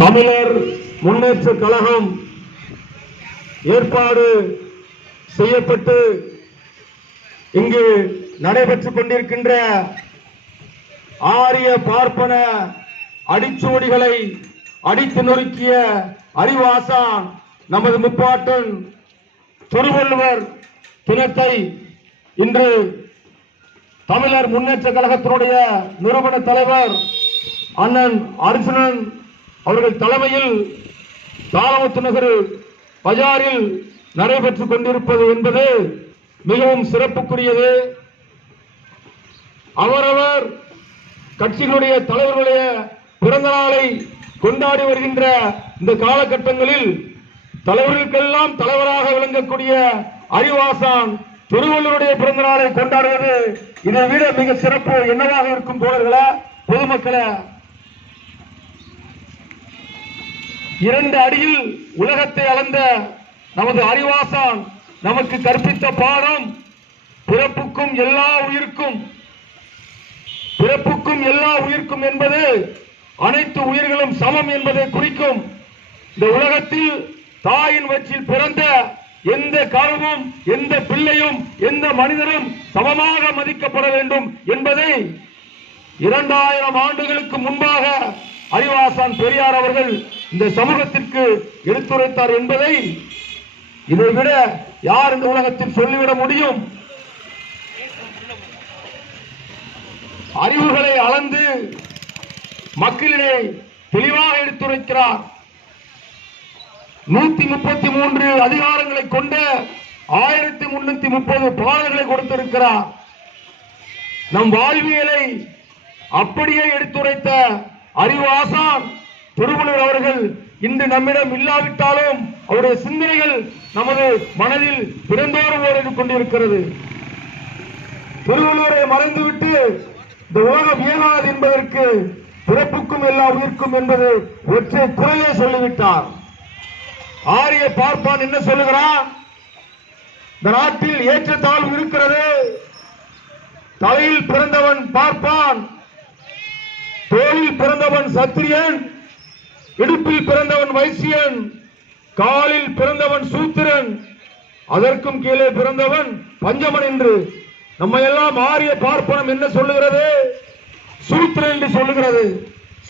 தமிழர் முன்னேற்ற கழகம் ஏற்பாடு செய்யப்பட்டு இங்கு நடைபெற்றுக் கொண்டிருக்கின்ற ஆரிய பார்ப்பன அடிச்சுவடிகளை அடித்து நொறுக்கிய அறிவாசான் நமது முப்பாட்டன் திருவள்ளுவர் தினத்தை இன்று தமிழர் முன்னேற்ற கழகத்தினுடைய நிறுவன தலைவர் அண்ணன் அர்ஜுனன் அவர்கள் தலைமையில் தாளமுத்து நகர் பஜாரில் நடைபெற்றுக் கொண்டிருப்பது என்பது மிகவும் சிறப்புக்குரியது. அவரவர் கட்சிகளுடைய தலைவர்களுடைய பிறந்த நாளை கொண்டாடி வருகின்ற இந்த காலகட்டங்களில் தலைவர்களுக்கெல்லாம் தலைவராக விளங்கக்கூடிய அறிவாசான் திருவள்ளுவருடைய பிறந்த நாளை கொண்டாடுவது இதை விட மிக சிறப்பு என்னவாக இருக்கும் தோழர்களே, பொதுமக்களே. 2 அடியில் உலகத்தை அளந்த நமது அறிவாசான் நமக்கு கற்பித்த பாடம் பிறப்புக்கும் எல்லா உயிர்க்கும் என்பது அனைத்து உயிர்களும் சமம் என்பதை குறிக்கும். இந்த உலகத்தில் தாயின் வயிற்றில் பிறந்த எந்த கருவும் எந்த பிள்ளையும் எந்த மனிதனும் சமமாக மதிக்கப்பட வேண்டும் என்பதை 2000 ஆண்டுகளுக்கு முன்பாக அறிவாசான் பெரியார் அவர்கள் இந்த சமூகத்திற்கு எடுத்துரைத்தார் என்பதை இதைவிட யார் இந்த உலகத்தில் சொல்லிவிட முடியும்? அறிவுகளை அளந்து மக்களிடையே தெளிவாக எடுத்துரைக்கிறார். 133 அதிகாரங்களை கொண்ட 1330 பாடல்களை கொடுத்திருக்கிறார். நம் வாழ்வியலை அப்படியே எடுத்துரைத்த அறிவாசான் திருவள்ளுவர் அவர்கள் இன்று நம்மிடம் இல்லாவிட்டாலும் அவருடைய சிந்தனைகள் நமது மனதில் பிறந்தோறு ஓடி கொண்டிருக்கிறது. திருவள்ளுவரை மறைந்துவிட்டு இந்த உலகம் இயலாது என்பதற்கு பிறப்புக்கும் எல்லா உயிர்க்கும் என்பது ஒற்றை குறையே சொல்லிவிட்டார். ஆரிய பார்ப்பான் என்ன சொல்லுகிறான்? இந்த நாட்டில் ஏற்றத்தாழ்வு இருக்கிறது. தலையில் பிறந்தவன் பார்ப்பான், தோளில் பிறந்தவன் சத்திரியன், இடுப்பில் பிறந்தவன் வைசியன், காலில் பிறந்தவன் சூத்திரன், அதற்கும் கீழே பிறந்தவன் பஞ்சமன் என்று நம்ம எல்லாம் ஆரிய பார்ப்பனம் என்ன சொல்லுகிறது? சூத்திரன் என்று சொல்லுகிறது.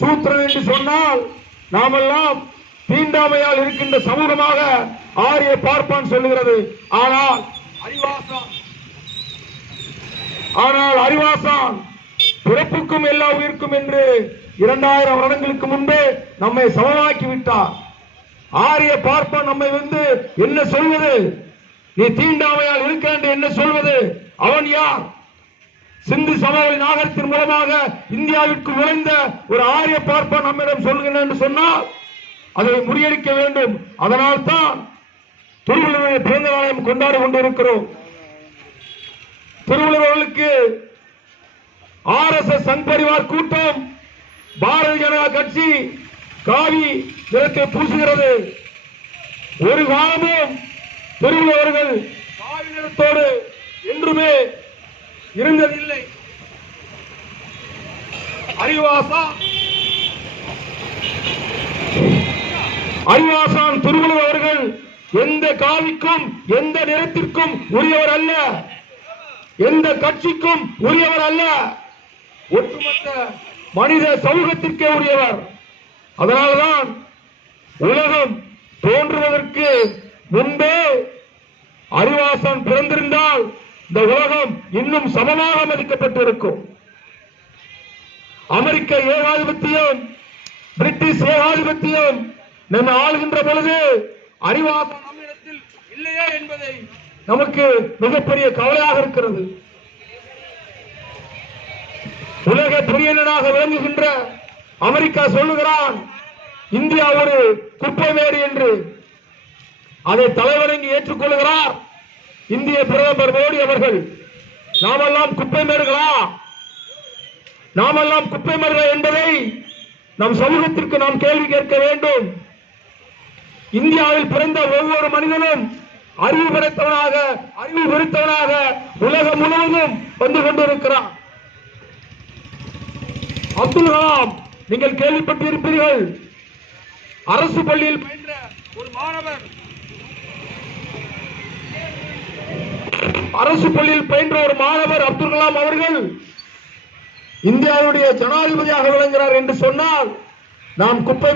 சூத்திரன் என்று சொன்னால் நாமெல்லாம் தீண்டாமையால் இருக்கின்ற சமூகமாக ஆரிய பார்ப்பான் சொல்லுகிறது. ஆனால் அறிவாசான் பிறப்புக்கும் எல்லா உயிர்க்கும் என்று 2000 வருடங்களுக்கு முன்பே நம்மை சமமாக்கி விட்டார். ஆரிய பார்ப்பான் நம்மை வந்து என்ன சொல்வது? நீ தீண்டாமையால் இருக்க என்று என்ன சொல்வது? அவன் யார்? சிந்து சமவெளி நாகரிகத்தின் மூலமாக இந்தியாவிற்கு நுழைந்த ஒரு ஆரிய பார்ப்பான் நம்மிடம் சொல்கிறேன் என்று சொன்னால் அதை முறியடிக்க வேண்டும். அதனால் தான் திருவள்ளுவருடைய பிறந்த நாளையும் கொண்டாடி கொண்டிருக்கிறோம். திருவள்ளுவர்களுக்கு RSS சங் பரிவார் கூட்டம் பாரதிய ஜனதா கட்சி காவி நிறத்தை பூசுகிறது. ஒரு காலமும் திருவள்ளுவர்கள் காவி நிறத்தோடு என்றுமே இருந்ததில்லை. அறிவாசான் திருவள்ளுவர்கள் எந்த காவிக்கும் எந்த நிறத்திற்கும் உரியவர் அல்ல, எந்த கட்சிக்கும் உரியவர் அல்ல, ஒட்டுமொத்த மனித சமூகத்திற்கே உரியவர். அதனால்தான் உலகம் தோன்றுவதற்கு முன்பே அறிவாசான் பிறந்திருந்தால் இந்த உலகம் இன்னும் சமமாக மதிக்கப்பட்டிருக்கும். அமெரிக்க ஏகாதிபத்தியம், பிரிட்டிஷ் ஏகாதிபத்தியம் நம்ம ஆளுகின்ற பொழுது அறிவாசான் நம்மிடத்தில் இல்லையே என்பதை நமக்கு மிகப்பெரிய கவலையாக இருக்கிறது. உலக பிரியனாக விளங்குகின்ற அமெரிக்கா சொல்லுகிறான் இந்தியா ஒரு குப்பை மேடு என்று. அதை தலைவணங்கி ஏற்றுக்கொள்கிறார் இந்திய பிரதமர் மோடி அவர்கள். நாமெல்லாம் குப்பை மேடுகளா? நாமெல்லாம் குப்பை மேடுகள் என்பதை நம் சமூகத்திற்கு நாம் கேள்வி கேட்க வேண்டும். இந்தியாவில் பிறந்த ஒவ்வொரு மனிதனும் அறிவு பெருத்தவனாக உலகம் முழுவதும் வந்து கொண்டிருக்கிறான். அப்துல் கலாம் நீங்கள் கேள்விப்பட்டிருப்பீர்கள். அரசு பள்ளியில் பயின்ற ஒரு மாணவர், அப்துல் கலாம் அவர்கள் இந்தியாவுடைய ஜனாதிபதியாக விளங்குகிறார் என்று சொன்னால் நாம் குப்பை